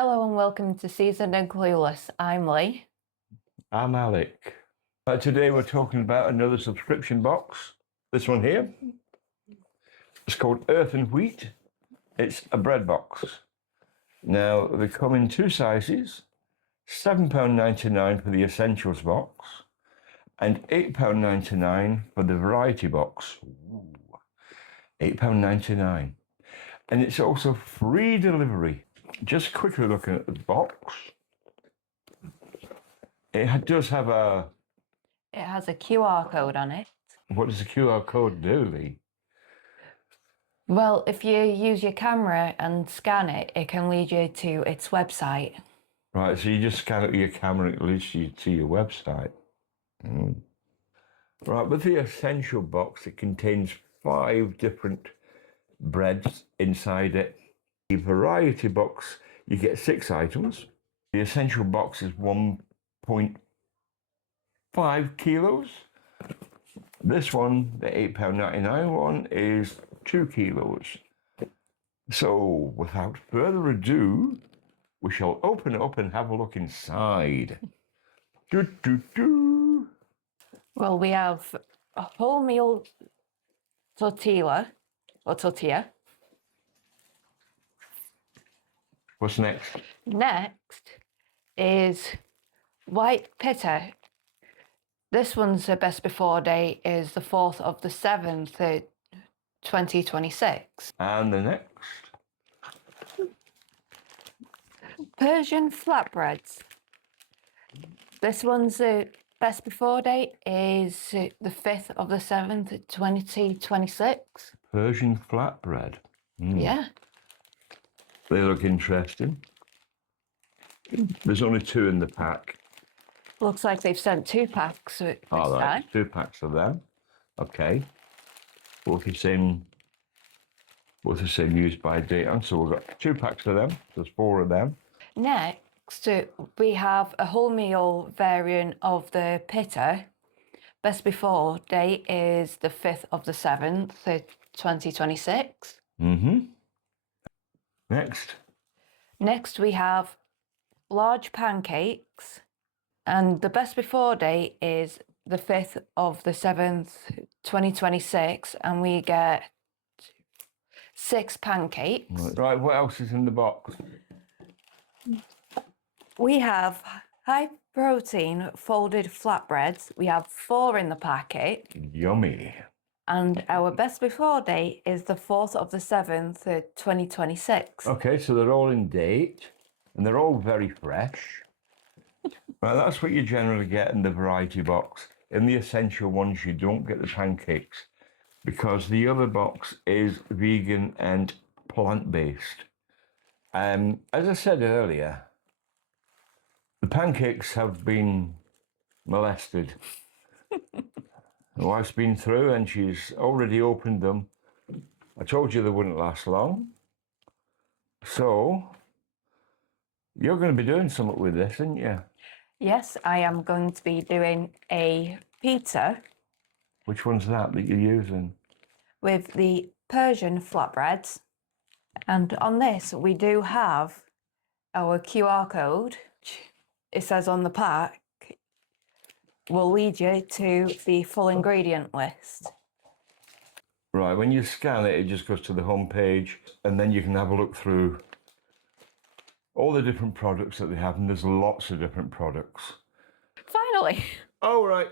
Hello and welcome to Seasoned and Clueless. I'm Lee. I'm Alec. Today we're talking about another subscription box. This one here. It's called Earth and Wheat. It's a bread box. Now, they come in two sizes, £7.99 for the Essentials box and £8.99 for the Variety box. Ooh, £8.99. And it's also free delivery. Just quickly looking at the box. It does have a... It has a QR code on it. What does the QR code do, Lee? Well, if you use your camera and scan it, it can lead you to its website. Right, so you just scan it with your camera, it leads you to your website. Right, with the Essential box, it contains 5 different breads inside it. The Variety box, you get 6 items. The Essential box is 1.5 kilos. This one, the £8.99 one, is 2 kilos. So, without further ado, we shall open it up and have a look inside. Well, we have a wholemeal tortilla. What's next? Next is white pita. This one's the best before date is the 4th of the 7th, 2026. And the next? Persian flatbreads. This one's the best before date is the 5th of the 7th, 2026. Persian flatbread. Yeah. They look interesting. There's only 2 in the pack. Looks like they've sent 2 packs this time. 2 packs of them. Okay. Both the same use by date. And so we've got 2 packs of them. There's 4 of them. Next, we have a wholemeal variant of the pita. Best before date is the 5th of the 7th, 2026. Next, we have large pancakes. And the best before date is the 5th of the 7th, 2026. And we get 6 pancakes. Right, what else is in the box? We have high protein folded flatbreads. We have 4 in the packet. Yummy. And our best before date is the 4th of the 7th, 2026. Okay, so they're all in date and they're all very fresh. Right, that's what you generally get in the Variety box. In the Essential ones, you don't get the pancakes because the other box is vegan and plant-based. As I said earlier, the pancakes have been molested. My wife's been through and she's already opened them. I told you they wouldn't last long. So, you're going to be doing something with this, aren't you? Yes, I am going to be doing a pizza. Which one's that you're using? With the Persian flatbreads. And on this, we do have our QR code. It says on the pack, will lead you to the full ingredient list. Right, when you scan it, it just goes to the home page and then you can have a look through all the different products that they have, and there's lots of different products. Finally. Oh, right.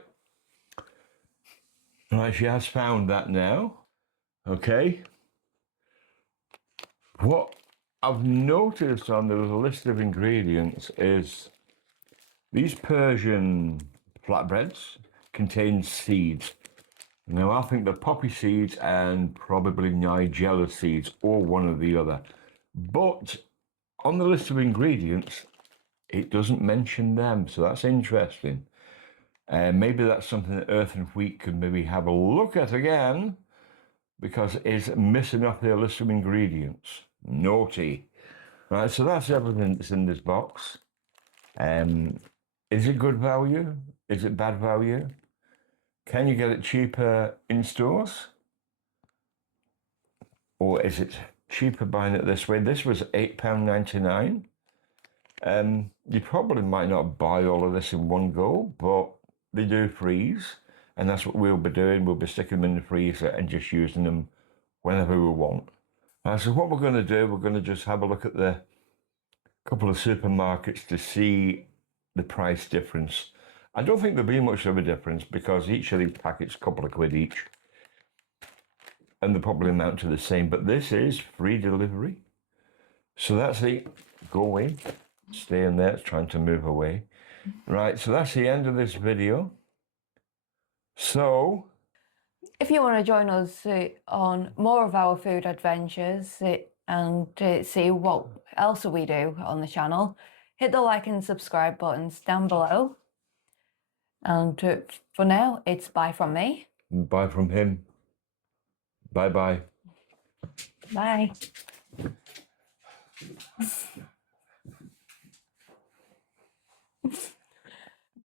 Right, she has found that now. Okay. What I've noticed on the list of ingredients is these Persian flatbreads contain seeds. Now, I think they're poppy seeds and probably nigella seeds, or one or the other. But on the list of ingredients, it doesn't mention them, so that's interesting. Maybe that's something that Earth and Wheat could maybe have a look at again, because it's missing off their list of ingredients. Naughty. Right, so that's everything that's in this box. Is it good value? Is it bad value? Can you get it cheaper in stores? Or is it cheaper buying it this way? This was £8.99. You probably might not buy all of this in one go, but they do freeze, and that's what we'll be doing. We'll be sticking them in the freezer and just using them whenever we want. So what we're going to do, we're going to just have a look at the couple of supermarkets to see the price difference. I don't think there'll be much of a difference because each of these packets a couple of quid each, and they probably amount to the same, but this is free delivery. So that's it. Go away. Stay in there. It's trying to move away. Right, so that's the end of this video. So if you want to join us on more of our food adventures and see what else we do on the channel, hit the like and subscribe buttons down below. And for now, it's bye from me. bye from him. Bye-bye. Bye.